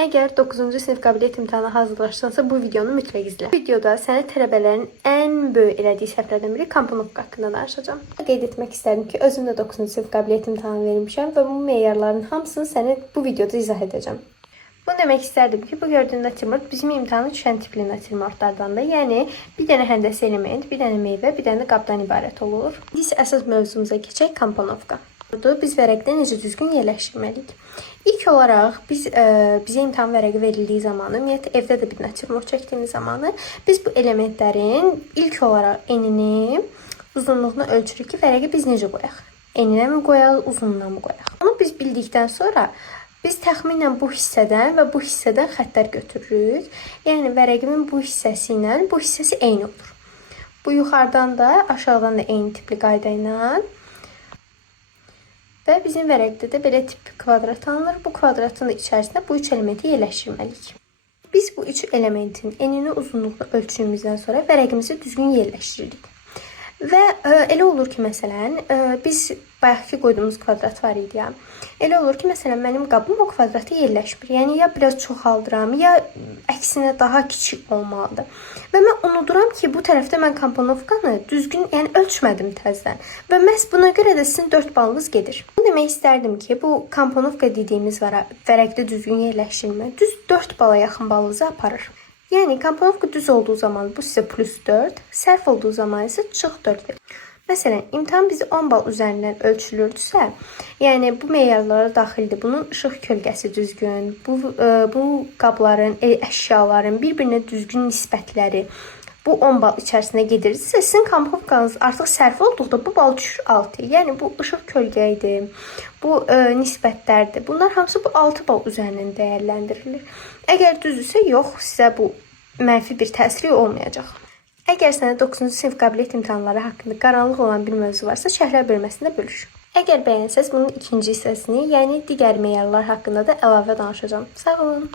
Əgər 9-cu sinif qabiliyyət imtahanına hazırlaşırsansa, bu videonu mütləq izlə. Bu videoda sənə tələbələrin ən böyük elədiyi səhvlərdən biri komponovka haqqında danışacağam. Qeyd etmək istərdim ki, özüm də 9-cu sinif qabiliyyət imtahanı vermişəm və bu meyarların hamısını sənə bu videoda izah edəcəm. Bunu demək istərdim ki, bu gördüyün natürmort bizim imtahana düşən tipli natürmortlardandır. Yəni, bir dənə həndəsi element, bir dənə meyvə, bir dənə qabdan ibarət olur. İndi isə əsas mövzumuza keçək, komponovka. Biz vərəqdə necə düzgün yerləşdirməliyik? İlk olaraq biz bizə imtahan vərəqi verildiyi zamanı, ümumiyyətlə evdə də bir natürmort çəkdiyimiz zamanı biz bu elementlərin ilk olaraq enini, uzunluğunu ölçürük ki, vərəqi biz necə qoyaq? Eninə mi qoyaq, uzunluğuna mı qoyaq? Onu biz bildikdən sonra biz təxminən bu hissədən və bu hissədən xəttlər götürürük. Yəni vərəqimin bu hissəsi ilə bu hissəsi eyni olur. Bu yuxarıdan da, aşağıdan da eyni tipli qayda ilə. Və bizim vərəqdə də belə tip kvadrat alınır. Bu kvadratın da içərisində bu üç elementi yerləşdirməliyik. Biz bu üç elementin enini, uzunluğunu ölçdüyümüzdən sonra vərəqimizi düzgün yerləşdiririk. Və elə olur ki, məsələn, biz bayaqki qoyduğumuz kvadrat var idi ya. Elə olur ki, məsələn, mənim qabım o kvadrata yerləşmir. Yəni, ya biraz çoxaldıram, ya əksinə daha kiçik olmalıdır. Və mən unuduram ki, bu tərəfdə mən komponovkanı düzgün, yəni ölçmədim təzdən. Və məhz buna görə də sizin 4 balınız gedir. Bunu demək istərdim ki, bu komponovka dediyimiz vərəqdə düzgün yerləşdirmə düz 4 bala yaxın balınızı aparır. Yəni, komponovka düz olduğu zaman bu sizə plus 4, sərf olduğu zaman isə çıx 4 verir. Məsələn, imtahan bizi 10 bal üzərindən ölçülürdüsə, yəni bu meyarlara daxildir. Bunun işıq kölgəsi düzgün, bu qabların, əşyaların bir-birinə düzgün nisbətləri bu 10 bal içərisində gedirsə, sizin komponovkanız artıq sərf olduqda bu bal düşür 6. Yəni bu işıq kölgə idi, bu nisbətlərdir. Bunlar hamısı bu 6 bal üzərindən dəyərləndirilir. Əgər düzdürsə, yox, sizə bu mənfi bir təsiri olmayacaq. Əgər sənə 9-cu sinif qabiliyyət imtahanları haqqında qaranlıq olan bir mövzu varsa, şərhlər bölməsində bölüş. Əgər bəyənsəz, bunun ikinci hissəsini, yəni digər meyarlar haqqında da əlavə danışacağam. Sağ olun.